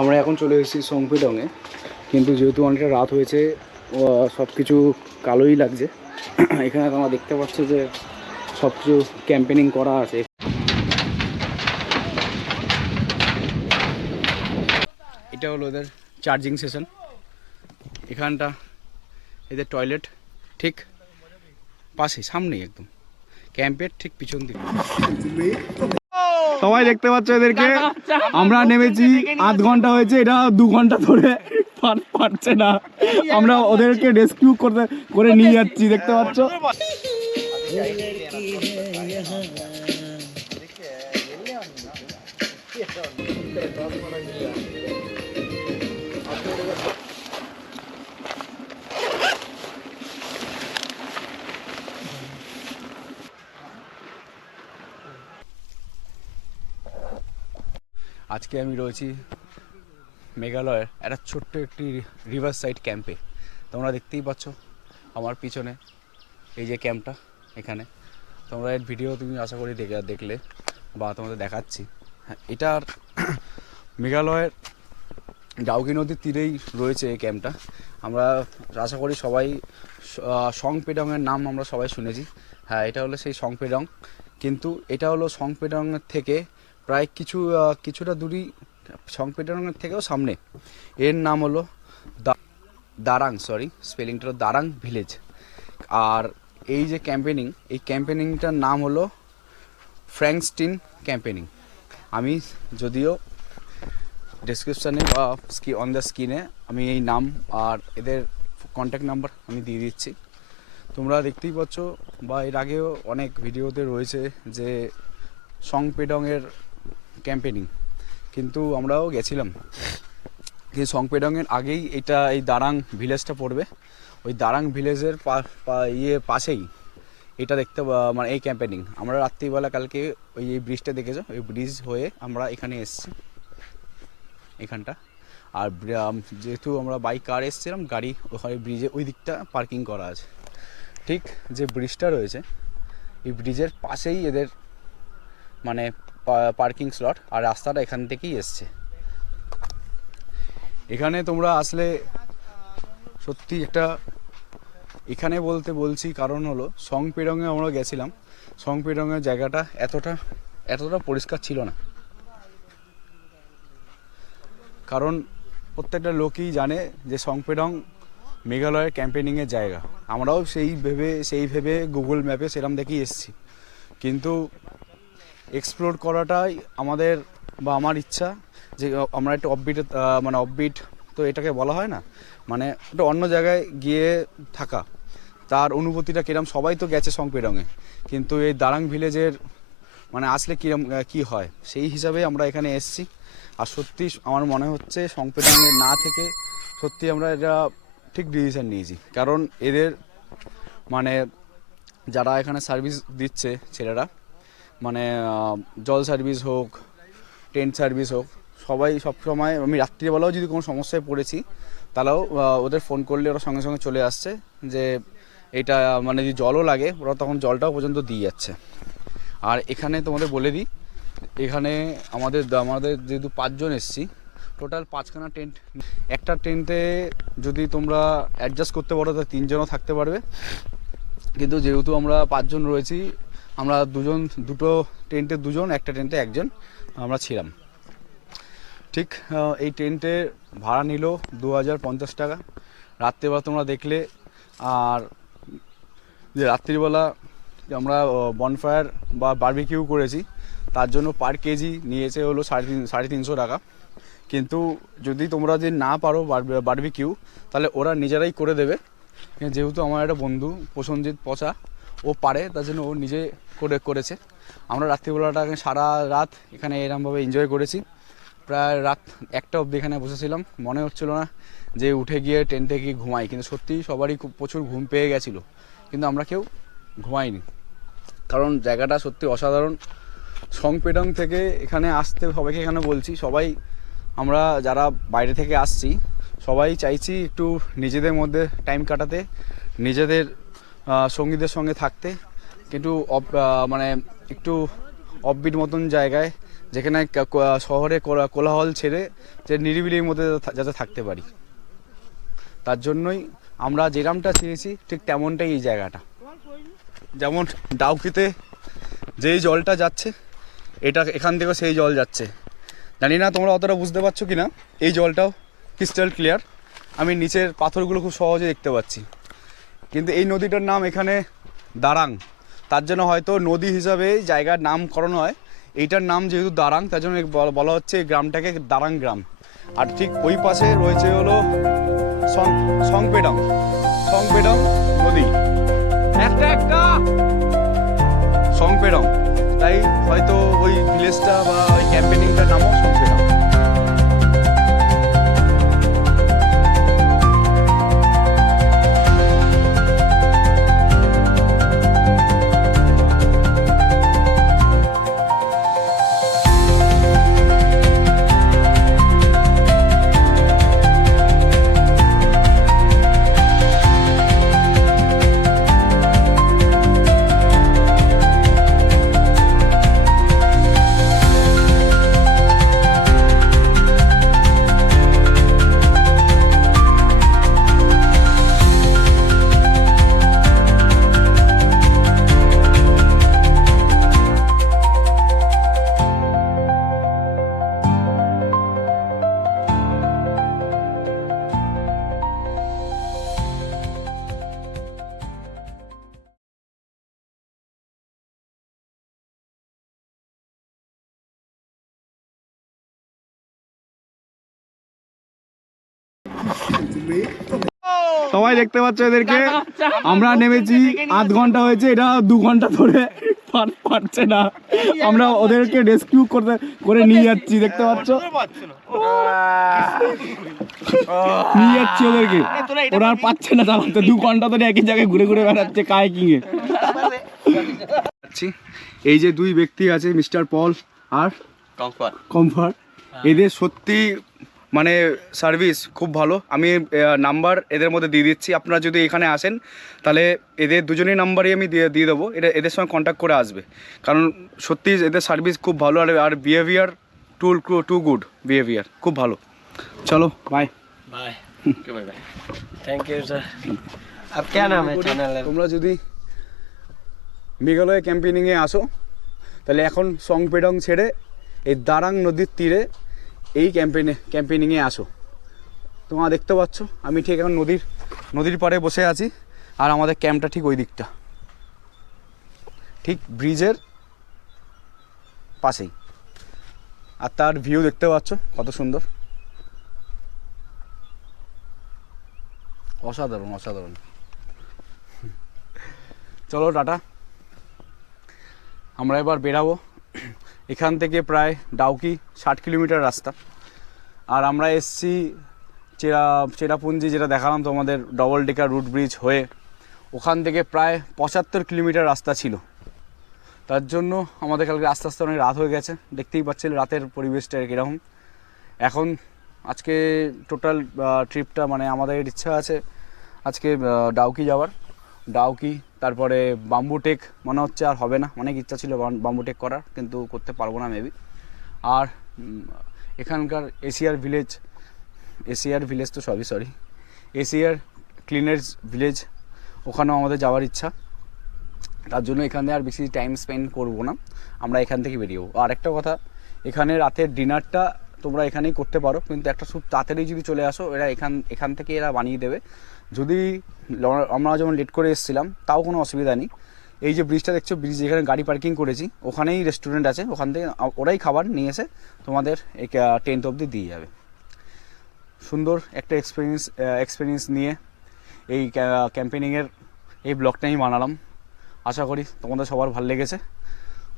আমরা এখন চলে এসেছি সংপিডংয়ে, কিন্তু যেহেতু অনেকটা রাত হয়েছে সব কিছু কালোই লাগছে। এখানে তোমরা দেখতে পাচ্ছ যে সব কিছু ক্যাম্পেনিং করা আছে। এটা হলো ওদের চার্জিং সেশন। এখানটা এদের টয়লেট ঠিক পাশেই, সামনেই একদম ক্যাম্পের ঠিক পিছন দিকে। সবাই দেখতে পাচ্ছ এদেরকে। আমরা নেমেছি আধ ঘন্টা হয়েছে, এটা 2 ঘন্টা ধরে পারছে না। আমরা ওদেরকে রেস্কিউ করে নিয়ে যাচ্ছি, দেখতে পাচ্ছ। আজকে আমি রয়েছি মেঘালয়ের একটা ছোট্ট একটি রিভার সাইড ক্যাম্পে। তোমরা দেখতেই পাচ্ছ আমার পিছনে এই যে ক্যাম্পটা, এখানে তোমরা এর ভিডিও তুমি আশা করি দেখলে বা তোমাদের দেখাচ্ছি। হ্যাঁ, এটার মেঘালয়ের ডাউকি নদীর তীরেই রয়েছে এই ক্যাম্পটা। আমরা আশা করি সবাই সংপেডংয়ের নাম আমরা সবাই শুনেছি। হ্যাঁ, এটা হলো সেই সংপেডং, কিন্তু এটা হলো সংপেডংয়ের থেকে প্রায় কিছুটা দূরই, সংপেডংয়ের থেকেও সামনে। এর নাম হলো দারাং, স্পেলিংটা হলো দারাং ভিলেজ। আর এই যে ক্যাম্পেনিং, এই ক্যাম্পেনিংটার নাম হলো ফ্র্যাঙ্কস্টিন ক্যাম্পেনিং। আমি যদিও ডেসক্রিপশানে বা অন দ্য স্ক্রিনে আমি এই নাম আর এদের কন্ট্যাক্ট নাম্বার আমি দিয়ে দিচ্ছি। তোমরা দেখতেই পাচ্ছ, বা এর আগেও অনেক ভিডিওতে রয়েছে যে সংপেডংয়ের ক্যাম্পেনিং, কিন্তু আমরাও গেছিলাম। কিন্তু সংপেডংয়ের আগেই এই দারাং ভিলেজটা পড়বে। ওই দারাং ভিলেজের পাশেই এটা দেখতে, মানে এই ক্যাম্পেনিং। আমরা রাত্রিবেলা কালকে এই ব্রিজটা দেখেছো, ওই ব্রিজ হয়ে আমরা এখানে এসেছি, এখানটা। আর যেহেতু আমরা বাইক কার এসেছিলাম, গাড়ি ওখানে ব্রিজে ওই দিকটা পার্কিং করা আছে। ঠিক যে ব্রিজটা রয়েছে, এই ব্রিজের পাশেই এদের মানে পার্কিং স্লট, আর রাস্তাটা এখান থেকেই এসছে। এখানে তোমরা আসলে সত্যি একটা, এখানে বলছি কারণ হলো সংপেডংয়ে আমরা গেছিলাম, সংপেডংয়ের জায়গাটা এতটা পরিষ্কার ছিল না। কারণ প্রত্যেকটা লোকই জানে যে সংপেডং মেঘালয়ের ক্যাম্পেনিংয়ের জায়গা। আমরাও সেই ভেবে গুগল ম্যাপে সেরকম দেখেই এসেছি, কিন্তু এক্সপ্লোর করাটাই আমাদের বা আমার ইচ্ছা, যে আমরা একটু অফবিট তো এটাকে বলা হয় না, মানে একটু অন্য জায়গায় গিয়ে থাকা, তার অনুভূতিটা কিরম। সবাই তো গেছে সংপেডংয়ে, কিন্তু এই দারাং ভিলেজের মানে আসলে কিরম কী হয়, সেই হিসাবে আমরা এখানে এসেছি। আর সত্যি আমার মনে হচ্ছে সংপেডংয়ে না থেকে সত্যি আমরা এটা ঠিক ডিসিশন নিয়েছি। কারণ এদের মানে যারা এখানে সার্ভিস দিচ্ছে ছেলেরা, মানে জল সার্ভিস হোক, টেন্ট সার্ভিস হোক, সবাই সবসময়, আমি রাত্রিবেলাও যদি কোনো সমস্যায় পড়েছি তাহলেও ওদের ফোন করলে ওরা সঙ্গে সঙ্গে চলে আসছে। যে এটা মানে যদি জলও লাগে ওরা তখন জলটাও পর্যন্ত দিয়ে যাচ্ছে। আর এখানে তোমাদের বলে দিই, এখানে আমাদের যেহেতু 5 জন এসেছি, টোটাল 5খানা টেন্ট। একটা টেন্টে যদি তোমরা অ্যাডজাস্ট করতে পারো তাহলে 3 জনও থাকতে পারবে, কিন্তু যেহেতু আমরা 5 জন রয়েছি, আমরা দুটো টেন্টে 2 জন, একটা টেন্টে 1 জন আমরা ছিলাম। ঠিক এই টেন্টের ভাড়া নিল 2050 টাকা রাত্রিবেলা, তোমরা দেখলে। আর যে রাত্রিবেলা আমরা বনফায়ার বা বারবিকিউ করেছি, তার জন্য পার কেজি নিয়েছে হলো 350 টাকা। কিন্তু যদি তোমরা না পারো বারবিকিউ, তাহলে ওরা নিজেরাই করে দেবে। যেহেতু আমার একটা বন্ধু প্রসঞ্জিৎ পচা, ও পারে, তার জন্য ও নিজে করেছে। আমরা রাত্রিবেলাটাকে সারা রাত এখানে এরকমভাবে এনজয় করেছি। প্রায় রাত 1টা অবধি এখানে বসেছিলাম। মনে হচ্ছিল না যে উঠে গিয়ে টেন্টে গিয়ে ঘুমাই, কিন্তু সত্যি সবারই প্রচুর ঘুম পেয়ে গেছিলো, কিন্তু আমরা কেউ ঘুমাইনি। কারণ জায়গাটা সত্যি অসাধারণ। সংপেডং থেকে এখানে আসতে সবাইকে এখানে বলছি, সবাই আমরা যারা বাইরে থেকে আসছি সবাই চাইছি একটু নিজেদের মধ্যে টাইম কাটাতে, নিজেদের সঙ্গীদের সঙ্গে থাকতে, কিন্তু মানে একটু অফবিট মতন জায়গায়, যেখানে শহরে কোলাহল ছেড়ে যে নিরিবিলির মধ্যে যাতে থাকতে পারি। তার জন্যই আমরা যেরামটা চেয়েছি ঠিক তেমনটাই এই জায়গাটা। যেমন ডাউকিতে যেই জলটা যাচ্ছে এখান থেকেও সেই জল যাচ্ছে। জানি না তোমরা অতটা বুঝতে পারছো কি না। এই জলটাও ক্রিস্টাল ক্লিয়ার, আমি নিচের পাথরগুলো খুব সহজে দেখতে পাচ্ছি। কিন্তু এই নদীটার নাম এখানে দারাং, তার জন্য হয়তো নদী হিসাবে জায়গার নামকরণ হয়। এইটার নাম যেহেতু দারাং, তার জন্য বলা হচ্ছে এই গ্রামটাকে দারাং গ্রাম। আর ঠিক ওই পাশে রয়েছে হলো সংপেডং নদী, একটা সংপেডং, তাই হয়তো ওই ভিলেজটা বা ওই ক্যাম্পেনিংটার নামও সংপেডং। সবাই দেখতে পাচ্ছ এদেরকে, আমরা নেমেছি আধ ঘন্টা হয়েছে, এটা 2 ঘন্টা ধরে পারছে না। আমরা ওদেরকে রেস্কিউ করে নিয়ে যাচ্ছি, দেখতে পাচ্ছ নিয়ে যাচ্ছি ওদেরকে, ওরা আর পাচ্ছে না চালাতে। 2 ঘন্টা ধরে একই জায়গায় ঘুরে ঘুরে বেড়াচ্ছে কায়াকিং এ। এই যে 2 ব্যক্তি আছে, মিস্টার পল আর কমফর্ট, এদের সত্যি মানে সার্ভিস খুব ভালো। আমি নাম্বার এদের মধ্যে দিয়ে দিচ্ছি, আপনারা যদি এখানে আসেন তাহলে এদের দুজনেই নাম্বারই আমি দিয়ে দেবো, এদের সঙ্গে কন্ট্যাক্ট করে আসবে, কারণ সত্যি এদের সার্ভিস খুব ভালো। আর বিহেভিয়ার টু গুড, বিহেভিয়ার খুব ভালো। চলো bye bye bye bye thank you sir. अब क्या नाम है चैनल? তোমরা যদি মেঘালয় ক্যাম্পেনিংয়ে আসো তাহলে এখন সংপেডং ছেড়ে এই দারাং নদীর তীরে এই ক্যাম্পেনিংয়ে আসো। তোমরা দেখতে পাচ্ছ আমি ঠিক এখন নদীর পাড়ে বসে আছি, আর আমাদের ক্যাম্পটা ঠিক ওই দিকটা, ঠিক ব্রিজের পাশেই। আর তার ভিউ দেখতে পাচ্ছ কত সুন্দর, অসাধারণ অসাধারণ। চলো টাটা, আমরা এবার বেরাবো। এখান থেকে প্রায় ডাউকি 60 কিলোমিটার রাস্তা। আর আমরা এসছি চেরাপুঞ্জি, যেটা দেখালাম তোমাদের ডবল ডেকার রুট ব্রিজ হয়ে, ওখান থেকে প্রায় 75 কিলোমিটার রাস্তা ছিল। তার জন্য আমাদের কালকে আস্তে আস্তে অনেক রাত হয়ে গেছে, দেখতেই পাচ্ছেন রাতের পরিবেশটা কীরকম। এখন আজকে টোটাল ট্রিপটা মানে আমাদের ইচ্ছা আছে আজকে ডাউকি যাওয়ার, ডাউকি তারপরে বাম্বুটেক মনে হচ্ছে আর হবে না, অনেক ইচ্ছা ছিল বাম্বুটেক করার কিন্তু করতে পারবো না মেবি। আর এখানকার এশিয়ার ক্লিনার্স ভিলেজ, ওখানেও আমাদের যাওয়ার ইচ্ছা। তার জন্য এখানে আর বেশি টাইম স্পেন্ড করবো না, আমরা এখান থেকে বেরিয়েও। আর একটা কথা, এখানে রাতের ডিনারটা তোমরা এখানেই করতে পারো, কিন্তু একটা খুব তাড়াতাড়ি যদি চলে আসো এরা এখান থেকে এরা বানিয়ে দেবে। যদি আমরা যেমন লেট করে এসেছিলাম তাও কোনো অসুবিধা নেই। এই যে ব্রিজটা দেখছো, ব্রিজ যেখানে গাড়ি পার্কিং করেছি ওখানেই রেস্টুরেন্ট আছে, ওখান থেকে ওরাই খাবার নিয়ে এসে তোমাদের এই টেন্ট অবধি দিয়ে যাবে। সুন্দর একটা এক্সপিরিয়েন্স নিয়ে এই ক্যাম্পেনিংয়ের এই ব্লগটা আমি বানালাম। আশা করি তোমাদের সবার ভালো লেগেছে।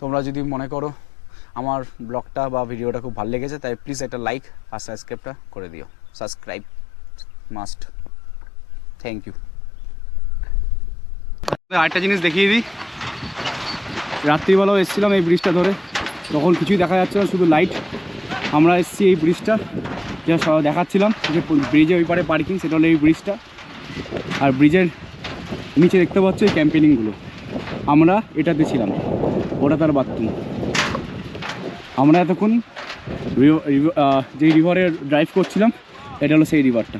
তোমরা যদি মনে করো আমার ব্লগটা বা ভিডিওটা খুব ভালো লেগেছে, তাই প্লিজ একটা লাইক আর সাবস্ক্রাইবটা করে দিও। Subscribe must. Thank you. আরেকটা জিনিস দেখিয়ে দিই, রাত্রিবেলাও এসেছিলাম এই ব্রিজটা ধরে, তখন কিছুই দেখা যাচ্ছে না, শুধু লাইট। আমরা এসেছি এই ব্রিজটা যা দেখাচ্ছিলাম, যে ব্রিজে ওই পারে পার্কিং, সেটা হলো এই ব্রিজটা। আর ব্রিজের নিচে দেখতে পাচ্ছ এই ক্যাম্পেনিংগুলো, আমরা এটাতে ছিলাম, ওটা তার বাথরুম। আমরা এতক্ষণ যে রিভারে ড্রাইভ করছিলাম, এটা হলো সেই রিভারটা।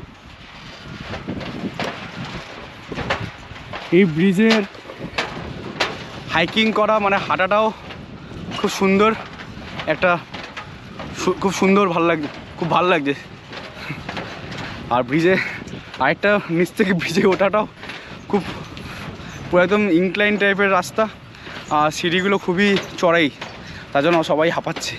এই ব্রিজের হাইকিং করা মানে হাঁটাটাও খুব সুন্দর একটা, খুব সুন্দর, ভালো লাগছে, খুব ভালো লাগছে। আর ব্রিজে আরেকটা নিচ থেকে ব্রিজে ওঠাটাও খুব পুরো একদম ইনক্লাইন টাইপের রাস্তা, আর সিঁড়িগুলো খুবই চড়াই, তার জন্য সবাই হাঁপাচ্ছে।